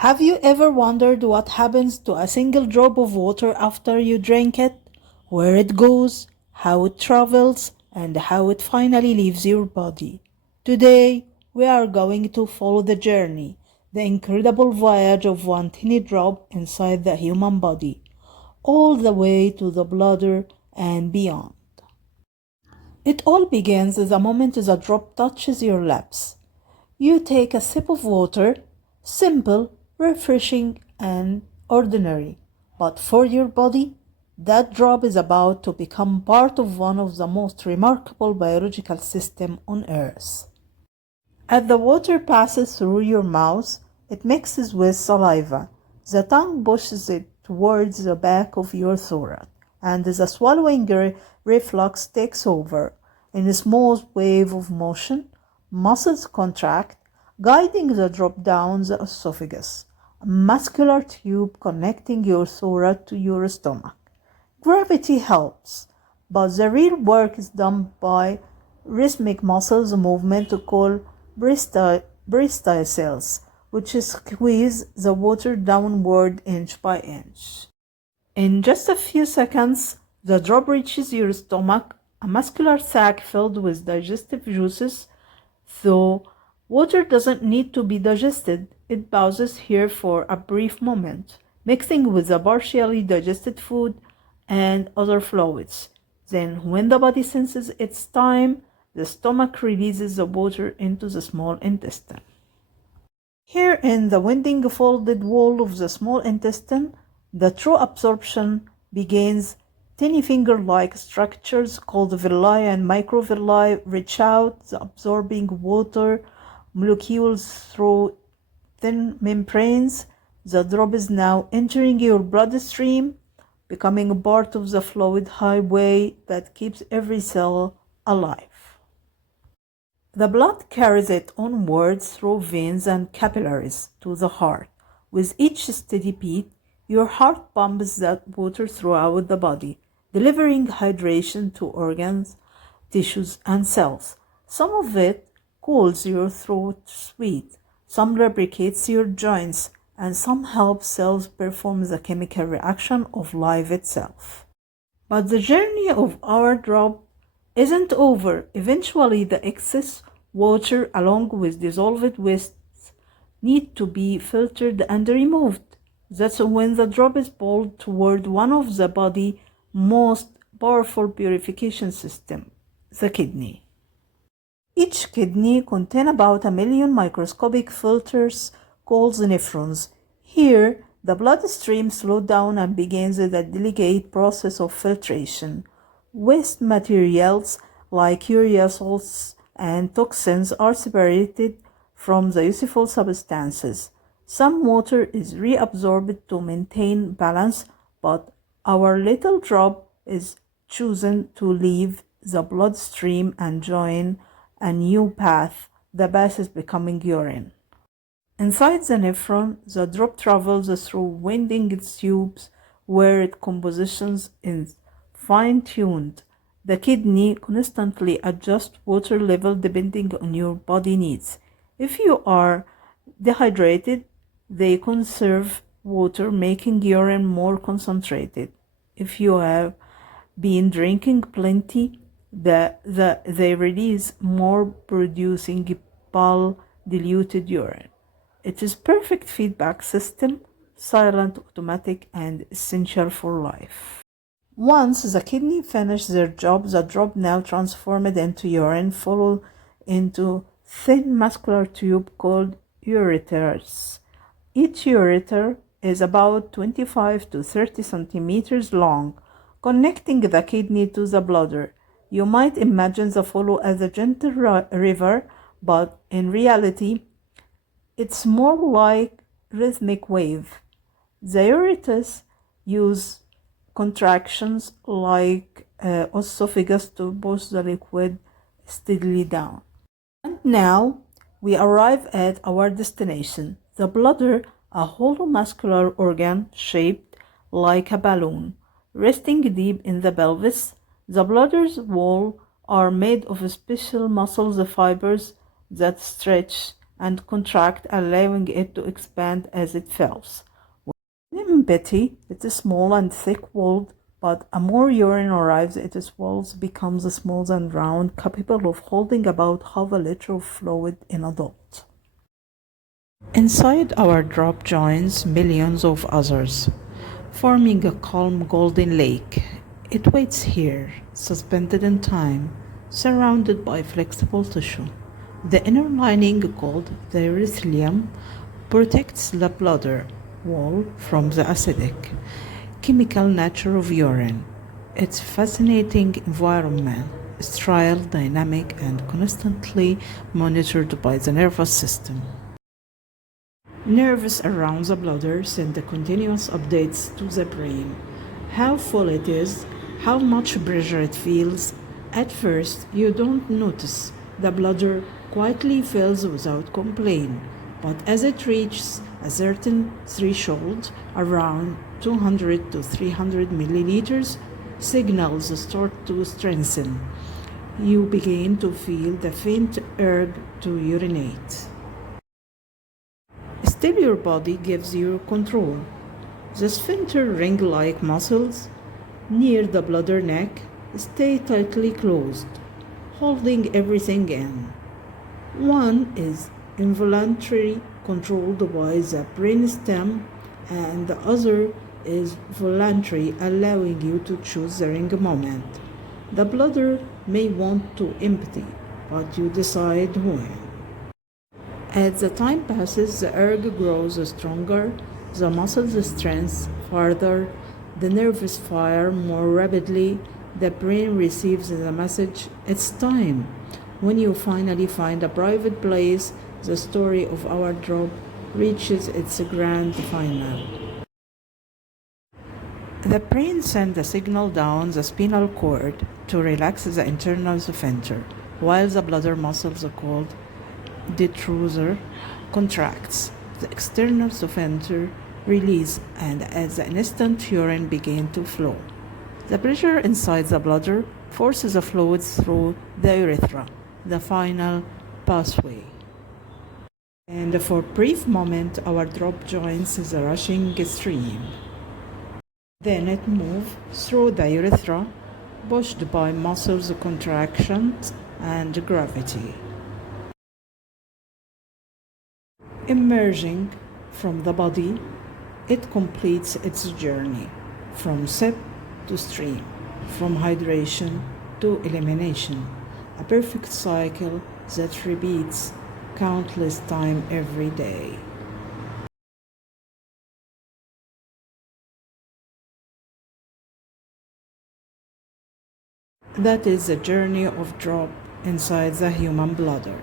Have you ever wondered what happens to a single drop of water after you drink it? Where it goes, how it travels, and how it finally leaves your body? Today, we are going to follow the journey, the incredible voyage of one tiny drop inside the human body, all the way to the bladder and beyond. It all begins the moment the drop touches your lips. You take a sip of water, simple, refreshing, and ordinary. But for your body, that drop is about to become part of one of the most remarkable biological systems on Earth. As the water passes through your mouth, it mixes with saliva. The tongue pushes it towards the back of your throat, and the swallowing reflux takes over. In a smooth wave of motion, muscles contract, guiding the drop down the esophagus, a muscular tube connecting your throat to your stomach. Gravity helps, but the real work is done by rhythmic muscles movement called cells, which squeeze the water downward inch by inch. In just a few seconds, the drop reaches your stomach, a muscular sac filled with digestive juices. Though water doesn't need to be digested, it pauses here for a brief moment, mixing with the partially digested food and other fluids. Then, when the body senses it's time, the stomach releases the water into the small intestine. Here in the winding folded wall of the small intestine, the true absorption begins. Tiny finger-like structures called villi and microvilli reach out, absorbing water molecules through thin membranes. The drop is now entering your bloodstream, becoming part of the fluid highway that keeps every cell alive. The blood carries it onwards through veins and capillaries to the heart. With each steady beat, your heart pumps that water throughout the body, delivering hydration to organs, tissues, and cells. Some of it cools your throat sweet, some lubricates your joints, and some helps cells perform the chemical reaction of life itself. But the journey of our drop isn't over. Eventually, the excess water, along with dissolved wastes, need to be filtered and removed. That's when the drop is pulled toward one of the body's most powerful purification system, the kidney. Each kidney contains about 1 million microscopic filters called nephrons. Here, the bloodstream slows down and begins the delicate process of filtration. Waste materials like urea salts and toxins are separated from the useful substances. Some water is reabsorbed to maintain balance, but our little drop is chosen to leave the bloodstream and join a new path. The path is becoming urine. Inside the nephron, the drop travels through winding tubes where its composition is fine-tuned. The kidney constantly adjusts water level depending on your body needs. If you are dehydrated, they conserve water, making urine more concentrated. If you have been drinking plenty, they release more, producing pale diluted urine. It is perfect feedback system, silent, automatic, and essential for life. Once the kidney finish their job, the drop now transformed into urine, followed into thin muscular tube called ureters. Each ureter is about 25 to 30 centimeters long, connecting the kidney to the bladder. You might imagine the flow as a gentle river, but in reality, it's more like rhythmic wave. The ureters use contractions like esophagus to push the liquid steadily down. And now we arrive at our destination, the bladder, a hollow muscular organ shaped like a balloon, resting deep in the pelvis. The bladder's wall are made of special muscle fibers that stretch and contract, allowing it to expand as it fills. When empty, it is small and thick-walled, but as more urine arrives, its walls becomes smooth and round, capable of holding about half a liter of fluid in adult. Inside our drop joins millions of others, forming a calm golden lake. It waits here, suspended in time, surrounded by flexible tissue. The inner lining, called the urethrium, protects the bladder wall from the acidic, chemical nature of urine. Its fascinating environment, sterile, dynamic, and constantly monitored by the nervous system. Nerves around the bladder send the continuous updates to the brain. How full it is, how much pressure it feels. At first, you don't notice. The bladder quietly fills without complaint. But as it reaches a certain threshold, around 200 to 300 milliliters, signals start to strengthen. You begin to feel the faint urge to urinate. Still, your body gives you control. The sphincter ring-like muscles near the bladder neck stay tightly closed, holding everything in. One is involuntary, controlled by the brainstem, and the other is voluntary, allowing you to choose the ring moment. The bladder may want to empty, but you decide when. As the time passes, the urge grows stronger, the muscles strengthen further, the nerves fire more rapidly, the brain receives the message, it's time. When you finally find a private place, the story of our drop reaches its grand final. The brain sends a signal down the spinal cord to relax the internal sphincter, while the bladder muscles called detrusor contracts. The external sphincter release, and as the instant urine begins to flow, the pressure inside the bladder forces the fluids through the urethra, the final pathway. And for a brief moment, our drop joins the rushing stream. Then it moves through the urethra, pushed by muscles contractions and gravity. Emerging from the body, it completes its journey from sip to stream, from hydration to elimination, a perfect cycle that repeats countless times every day. That is the journey of drop inside the human bladder.